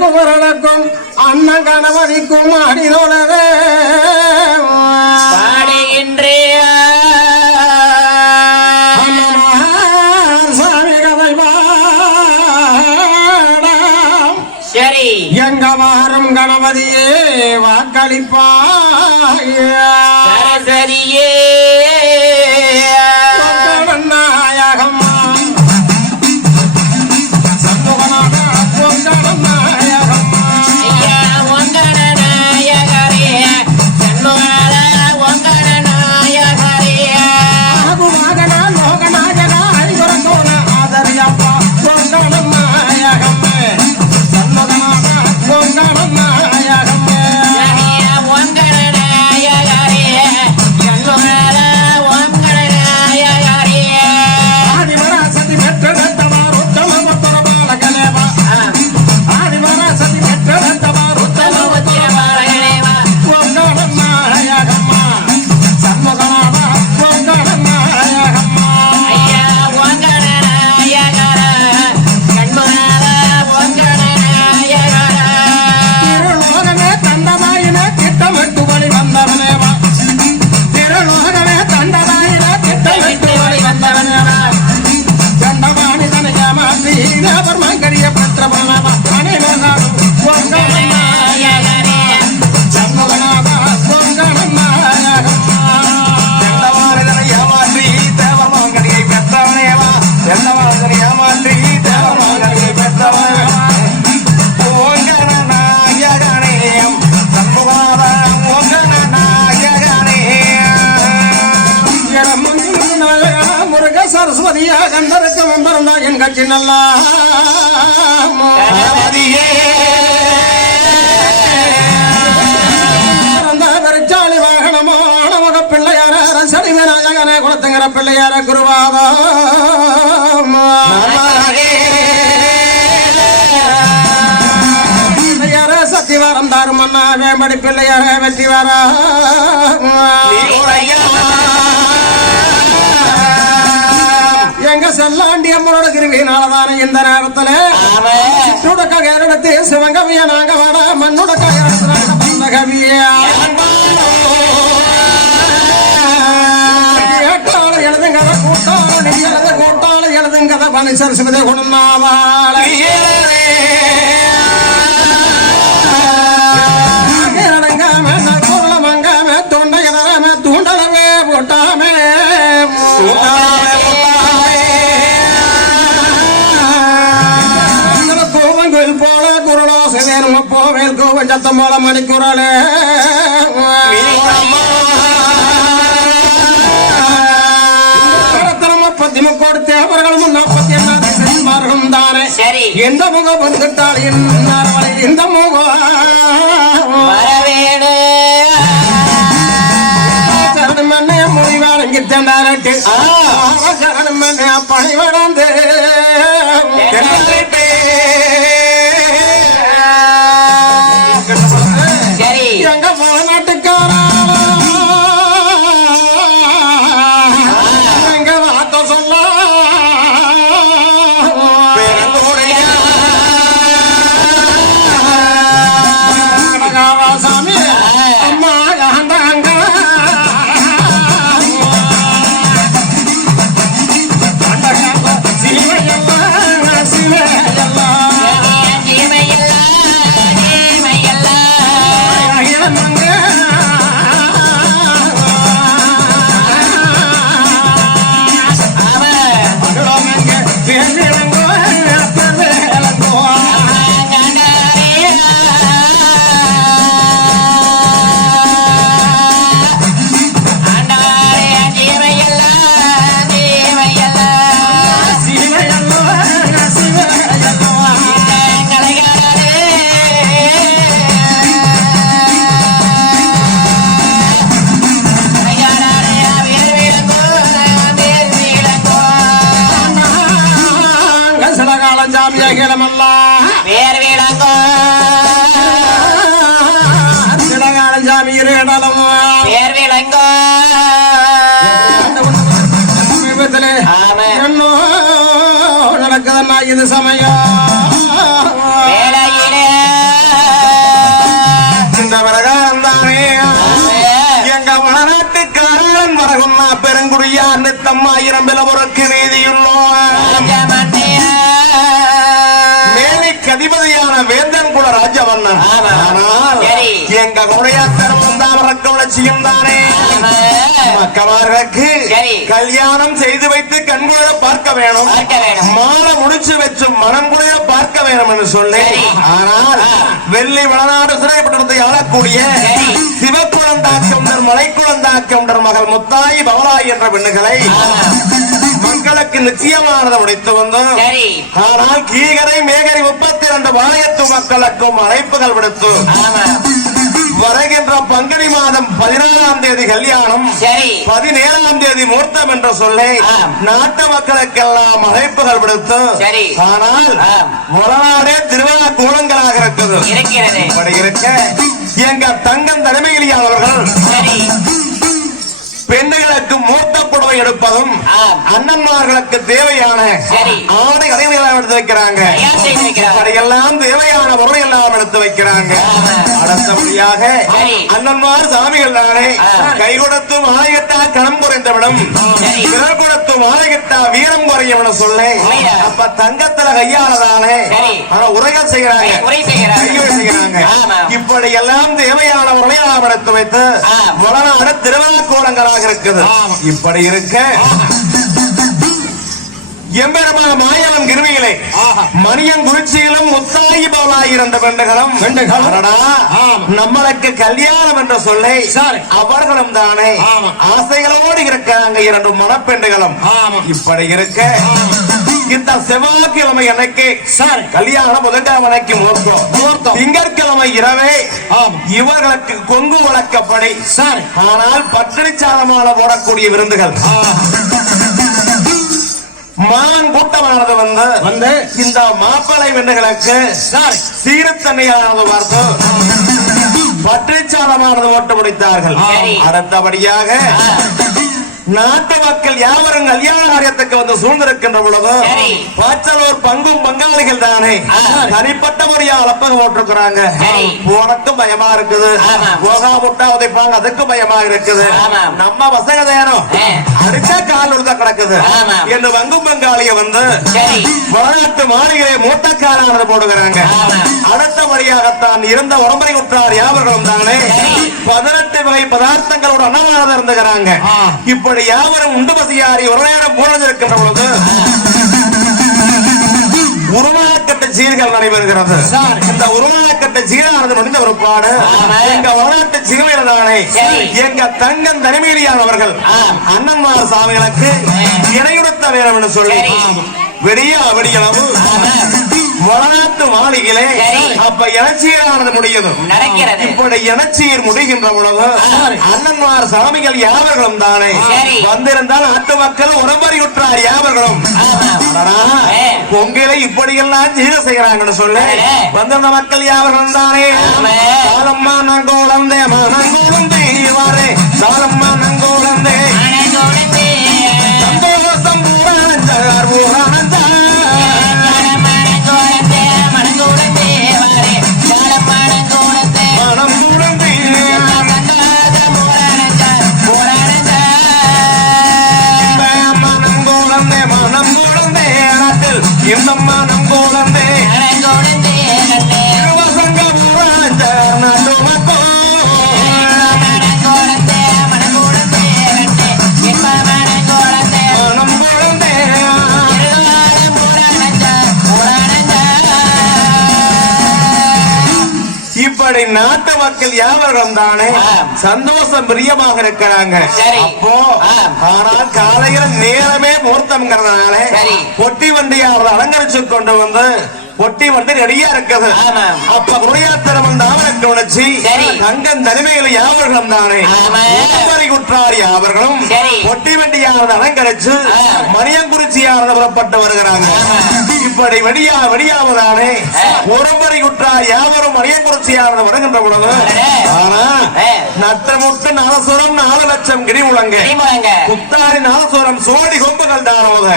குமரனுக்கும் அண்ணன் கணவதிக்கும் அடிதோடவே பாடுகின்றே சாமி கதை பாடம் சரி எங்க வாரம் கணபதியே வாக்களிப்பாய் சரியே சரஸ்வதியா கண்டருக்கு வந்திருந்தா என் கட்சி நல்லா பெருச்சாலி வாகனமான மக பிள்ளையார சடி விநாயகனே குலத்துங்கிற பிள்ளையார குருவாதா பிள்ளையார சத்திவாரம் தாருமன்னா வேம்படி பிள்ளையார வெற்றி வாரா எங்க செல்லாண்டி அம்மனோட கிருவினாலதான இந்த நேரத்துல சிற்றுடக்க கேரளத்தை சிவகவிய நாங்க வாட மண்ணுடக்க கேட்டால எழுதுங்கத கூட்டாள எழுத கூட்டாள எழுதுங்கத பணி சரஸ்வதி குணமாவாள மங்காம தொண்டை எதராம தூண்டலவே போட்டாமே போல குரலோசேனும் போவேல் கோவன் சத்தம் போல மணிக்குரலே முக்கோடு தேவர்களும் 48 மார்க்கம் தானே எந்த முகம் வந்துட்டால் இந்த முகம் மண்ணே முடிவாளங்கி தண்டாரட்டு மண்ணே பணி வளர்ந்து எங்க நாட்டுக்காரா எங்க வார்த்தை சொல்ல சாமி அம்மா காந்தாங்க என்னடா இது சமயம் வேளையிலே இந்த பிரகாரம் தானே எங்க வளநாட்டுக்காரன் வரகுன்னா பெருங்குடியா நித்தம்மாயிரம் பிலபுரக்கு நீதியுள்ளோம் மேலைக்கு அதிபதியான வேந்தன் கூட ராஜவண்ணன் ஆனால் எங்க குடையாத்தரம் வந்தாவரக்க உணர்ச்சியும் தானே மக்களார்களுக்கு கல்யாணம் செய்து வைத்து கண்குளிர பார்க்க வேணும் மாலை முடிச்சு வச்சு மனம் குளிர பார்க்க வேணும் என்று சொல்லி ஆனால் வெள்ளி வளநாடு சிறைப்பட்டத்தை ஆளக்கூடிய சிவக்குழந்தாக்கவுண்டர் மலைக்குழந்தாக்கவுண்டர் மகள் முத்தாயி பவளாய் என்ற பெண்ணுகளை மக்களுக்கு நிச்சயமானதை உடைத்து வந்தோம் ஆனால் கீகரை மேகரை 32 வாயத்து மக்களுக்கும் அழைப்புகள் விடுத்து வருகின்ற பங்குனி மாதம் 14ஆம் தேதி கல்யாணம் 17ஆம் தேதி முகூர்த்தம் என்று சொல்லி நாட்டு மக்களுக்கெல்லாம் அழைப்புகள் விடுத்து ஆனால் வளநாடே திருவிழா கோலங்களாக இருக்குது இப்படி இருக்க எங்க தங்கம் தலைமையிலியால் அவர்கள் பெண்களுக்கு மூத்த புடவை எடுப்பதும் அண்ணன்மார்களுக்கு தேவையான ஆடை கதைகளை எடுத்து வைக்கிறாங்க எல்லாம் தேவையான பொருளை எல்லாம் எடுத்து வைக்கிறாங்க அடுத்தபடியாக அண்ணன்மார் சாமிகள் தானே கை கொடுத்து மாலையிட்டா கணம் குறைந்தவிடும் விரல் கொடுத்து மாலையிட்டா வீரம் குறையும் என சொல்லி அப்ப தங்கத்துல கையாளதானே ஆனா உரைகள் செய்யறாங்க செய்யறாங்க இப்படி எல்லாம் தேவையான பொருளை எல்லாம் எடுத்து வைத்து வளநாடு திருவிழா கோலங்களாக இருக்குது இப்படி இருக்க எம்பெருமா மாயவன் கிருவிகளை மணியன் குறிச்சியிலும் முத்தாயி பவளாய் இருந்த பெண்களும் நம்மளுக்கு கல்யாணம் என்று சொல்லி அவர்களும் தானே ஆசைகளோடு இருக்காங்க 2 மணப்பெண்களும் இப்படி இருக்க இந்த செவ்வாய்க்கிழமை அன்னைக்கு கல்யாணம் முதலாம் அன்னைக்கு முகூர்த்தம் திங்கட்கிழமை இரவே இவர்களுக்கு கொங்கு வழக்கப்படி ஆனால் பத்திரிச்சாதமான போடக்கூடிய விருந்துகள் மான் கூட்டமானது வந்து இந்த மாப்பிளை பெண்களுக்கு சீரத்தன்மையானது பார்த்து பற்றிச்சாதமானது ஓட்டு முடித்தார்கள் அடுத்தபடியாக நாட்டு மக்கள் யாவரும் கல்யாண காரியத்துக்கு வந்து சூழ்ந்திருக்கின்ற பொழுது பாச்சலூர் பங்கும் பங்காளிகள் தானே தனிப்பட்ட முறையா அளப்பகம் போட்டிருக்கிறாங்க போனக்கும் பயமா இருக்குது போகா முட்டா உதைப்பாங்க அதுக்கும் பயமா இருக்குது நம்ம பசங்க தேனும் அடிச்சா கால் உழுத கிடக்குது என்று பங்கும் பங்காளிய வந்து வளநாட்டு மாளிகளை மூட்டக்காரானது போடுகிறாங்க அடுத்தபடியாகத்தான் இருந்த உடம்பரை உற்றார் யாவர்களும் தானே 18 வகை பதார்த்தங்களோட அன்னமானது இருந்துகிறாங்க இப்படி யாவரும் உண்டு பசியாரி ஒரு நேரம் போனதிருக்கின்ற பொழுது உருமாக்கட்ட சீர்கள் நடைபெறுகிறது இந்த உருமாக்கட்ட சீரானது முடிந்த ஒரு பாடு எங்க வளநாட்டு சிறுமையில்தானே எங்க தங்கம் தனிமையிலானவர்கள் அண்ணன்மார் சாமிகளுக்கு இணையுறுத்த வேணும் என்று சொல்லி வெடியளவு வளநாட்டு மாளிகளே அப்ப இனச்சீரானது முடியுது இப்படி இனச்சீர் முடிகின்ற பொழுது அண்ணன்மார் சாமிகள் யாவர்களும் தானே வந்திருந்தால் நாட்டு மக்கள் உடம்பறியுற்றார் யாவர்களும் பொங்கலை இப்படியெல்லாம் சீர செய்யறாங்கன்னு சொல்லி வந்திருந்த மக்கள் யாவர்களும் தானே சாலம்மா நங்கோளந்தே மனங்கோளந்தே வாரே சாலம்மா நங்கோளந்தே சந்தோஷம் பூரானந்தார் பூரானந்தார் என்னம்மா நம் குழந்தை இருவசங்க பூராஞ்ச நடுவக்கோ மனம் குழந்தை இப்படி நாட்டு மக்கள் யாவர்களும் தானே சந்தோஷம் பிரியமாக இருக்கிறாங்க அப்போ ஆனால் காலையில நேரமே முகூர்த்தம்ங்கிறதுனால பொட்டி வண்டியாளர் அலங்கரிச்சு கொண்டு வந்து பொட்டி வந்து ரெடியா இருக்குது அப்ப குறையாத்திரம் வந்து அவருக்கு உணர்ச்சி தங்கம் தனிமையில் யாவர்களும் தானே குற்றார் யாவர்களும் பொட்டி வண்டியானது அலங்கரிச்சு மணியங்குறிச்சியானது புறப்பட்டு வருகிறாங்க இப்படி வெடியாவதானே ஒருமுறை குற்றார் யாவரும் மணியங்குறிச்சியானது வருகின்ற பொழுது ஆனா நட்டமுட்டு நாலசுரம் 4 லட்சம் கிரிமுழங்க குத்தாரி நாலசுரம் சோடி கொம்புகள் தானது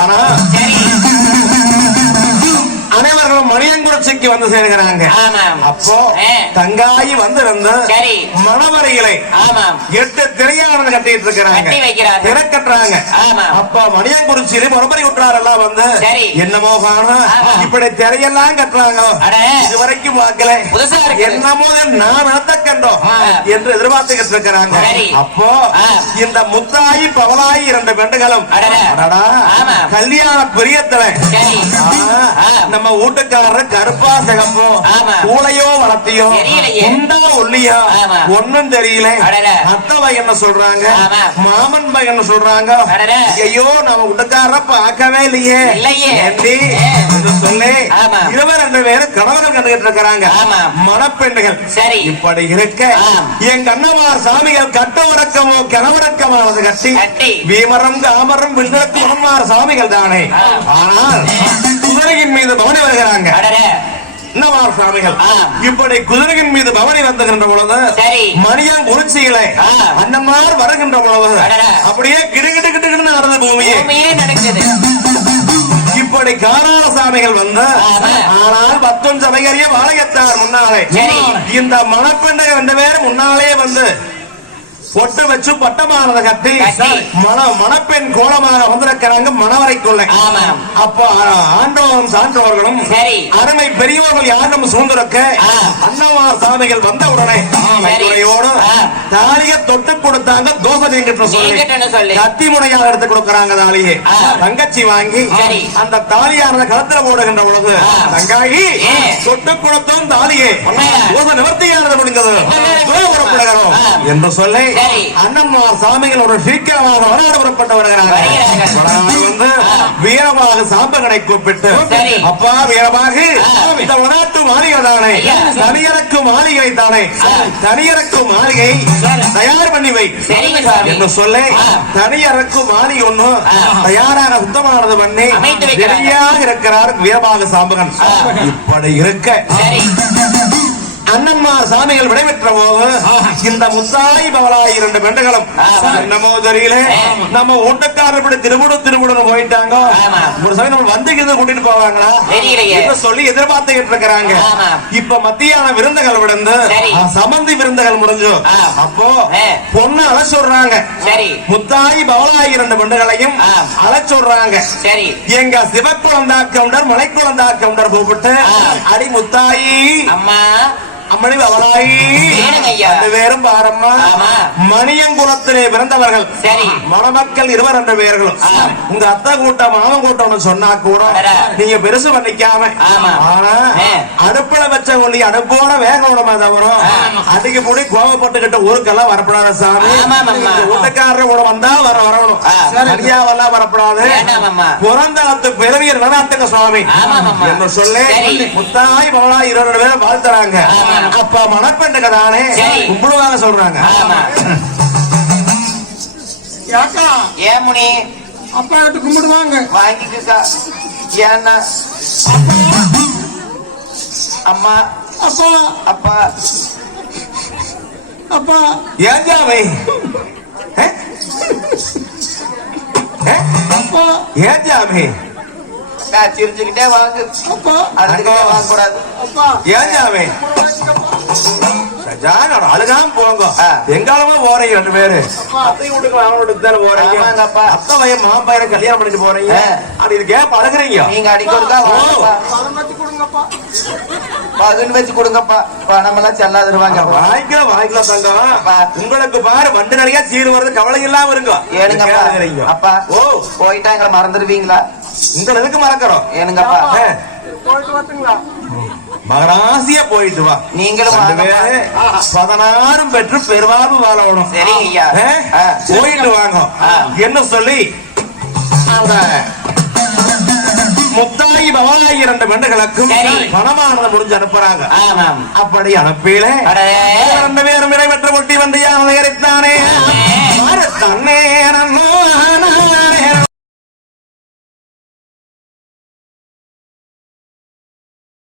ஆனா குதிரைக்கு வந்து சேர்கிறாங்க. ஆமாம். அப்போ தங்காயி வந்து சரி. மணவரையிலே ஆமாம். 8 திரையானது கட்டிட்டு இருக்கிறாங்க. கட்டி வைக்கிறாங்க. திரை கட்டுறாங்க. ஆமாம். அப்ப மணியங்குறிச்சியில மறுபடி விட்டுறாரெல்லாம் வந்து சரி. என்னமோ காணும் ஆமாம். இப்படி திரையெல்லாம் கட்டுறாங்க. அட. இதுவரைக்கும் பார்க்கல. புதுசா இருக்கு. என்னமோ நான் அத கண்டோம் என்று எதிர்பார்த்துக்கிட்டு இருக்கிறாங்க. சரி. அப்போ இந்த முத்தாயி பவளாயி 2 பெண்டுகளும் அடடா கல்யாண பிரியத்துல சரி. நம்ம வீட்டுக்காரர் கருப்பா சிகப்போ கூளையோ வளர்த்தியோ தெரியலையே. உண்டா ஒல்லியா ஆமா. ஒண்ணும் தெரியல. அடடா. அத்தவை என்ன சொல்றாங்க, ஆமா. மாமன் பை என்ன சொல்றாங்க, அடடா. ஐயோ நம்ம வீட்டுக்காரரை பார்க்கவே இல்லையே இல்லையே. ஏண்டி என்று சொல்லி ஆமா. 22 பேரும் கணவர்கள் கண்டுகிட்டு இருக்கிறாங்க. ஆமா. மணப்பெண்கள். சரி. இப்படி இருக்க என் கண்ணமார் சாமிகள் கட்டவரக்கமோ கணவரக்கமானது கட்டி வீமரம் காமரம் வில்லுக்கு மணமார் சாமிகள் தானே. ஆனால் குதிரையின் மீது பவனி வருகிறாங்க. என்னமார் சாமிகள் இப்படி குதிரையின் மீது பவனி வந்துகின்ற பொழுது மணியம் குறிச்சிகளை அண்ணன்மார் வருகின்ற பொழுது அப்படியே கிடுகிட்டு கிட்டுன்னு நடந்த பூமியே நடக்குது. இப்படி காராள சாமிகள் வந்து ஆனால் 19 சபையறிய வாழையத்தார் முன்னாலே இந்த மணப்பெண்கள் 2 பேரும் முன்னாலே வந்து பொட்டு வச்சு பட்டமானதை கட்டி மணப்பெண் கோலமாக வந்திருக்கிறாங்க மணவரைக்குள்ள. அப்போ ஆண்டோரும் சான்றோர்களும் அருமை பெரியவர்கள் யாரும் சூழ்ந்திருக்க அண்ணமார் சாமிகள் வந்த உடனே தாலியை தொட்டு கொடுத்தாங்க. தோசை சொல்லி கத்தி முனையாக எடுத்து கொடுக்கறாங்க. தாலியை தங்கச்சி வாங்கி அந்த தாலியானதை கழுத்துல போடுகின்ற பொழுது தங்காயி தொட்டு கொடுத்தோம் தாலியை தோசை நிவர்த்தியானது முடிந்தது என்று சொல்லி அண்ணன்மார் சாமிகள் ஒரு சீக்கிரமாக வராடு புறப்பட்டு வருகிறார்கள். வந்து வீரமாக சாம்பகனை கூப்பிட்டு அப்பா வீரமாக இந்த வனாட்டு மாளிகை தானே தனியரக்கு மாளிகை தானே தனியரக்கு மாளிகை தயார் பண்ணி வை என்று சொல்லி தனியரக்கு மாளிகை ஒண்ணு தயாராக சுத்தமானது பண்ணி ரெடியாக இருக்கிறார் வீரமாக சாம்பகன். இப்படி இருக்க அண்ணன்மார் சாமிகள் விடைபெற்ற போது இந்த முத்தாய் பவளாய் 2 பெண்டுகளும் என்னமோ தெரியல நம்ம ஓட்டக்காரர் இப்படி திருமுடு போயிட்டாங்க. ஒரு சமயம் நம்ம வந்து கூட்டிட்டு போவாங்களா சொல்லி எதிர்பார்த்துக்கிட்டு இருக்கிறாங்க. இப்ப மத்தியான விருந்துகள் விழுந்து சமந்தி விருந்துகள் முடிஞ்சு அப்போ பொண்ணு அழைச்சுடுறாங்க. முத்தாய் பவளாய் 2 பெண்டுகளையும் அழைச்சுடுறாங்க. எங்க சிவக்குழந்தா கவுண்டர் மலைக்குழந்தா கவுண்டர் கூப்பிட்டு அடி முத்தாயி அம்மா அம்மணி அவளாயி 2 பேரும் பாரம்மா மணியங்குளத்திலே பிறந்தவர்கள் மணமக்கள் 22 பேர்களும் உங்க அத்தை கூட்டம் மாமன் கூட்டம் சொன்னா கூட நீங்க பெருசு பண்ணிக்காம ஆனா அடுப்புல வச்ச ஒல்லி அடுப்போட வேக விடமா தவிர அதுக்கு முடி கோவப்பட்டுக்கிட்ட ஊருக்கெல்லாம் வரப்படாத சாமி. வீட்டுக்காரர் கூட வந்தா வரணும் சரியாவெல்லாம் வரப்படாது. பிறந்தளத்து பெருவியர் நடாத்துங்க சுவாமி என்று சொல்லி முத்தாய் பவளாய் 22 பேரும் வாழ்த்துறாங்க. அப்பா மணப்பெண்ணுக்கு தானே கும்பிடுவாங்க சொல்றாங்க. ஏன் முனி அப்பா கிட்ட கும்பிடுவாங்க வாங்கிக்கா. ஏன்னா அம்மா அப்பா அப்பா அப்பா ஏன் ஜாமை அப்பா ஏன் ஜாமை சிரிச்சுக்கிட்டே வாங்கு. அப்பா அதுக்கு வாங்க கூடாது. அப்பா ஏன் ஜாமை அழுகாம போங்க. எங்காலமா போறீங்க 2 பேரு அத்தை வீட்டுக்கு அவன் வீட்டுக்கு தானே போறீங்க. அத்தை பையன் மாமன் பையனை கல்யாணம் பண்ணிட்டு போறீங்க. அது இது கேப் அழகுறீங்க. நீங்க அடிக்கொடுக்கா பகுன்னு வச்சு கொடுங்கப்பா. பணம் எல்லாம் செல்லாதுருவாங்க. வாய்க்கலாம் தங்கம். உங்களுக்கு பாரு வண்டு நிறைய சீர் வருது கவலை இல்லாம இருங்க. ஏனுங்க அப்பா போயிட்டா எங்களை மறந்துடுவீங்களா? உங்களை எதுக்கு மறக்கிறோம் ஏனுங்கப்பா போயிட்டு வரட்டுங்களா? மகராசியா போயிட்டு வா. நீங்களும் 16 பெற்று பெருவாழ்வு வாழணும். போயிட்டு வாங்க என்ன சொல்லி முத்தாயி பவளாயி 2 பெண்டுகளுக்கும் பணமானதை முடிஞ்சு அனுப்புறாங்க. அப்படி அனுப்பியில 2 பேரும் விடைபெற்ற ஒட்டி வந்து யானைத்தானே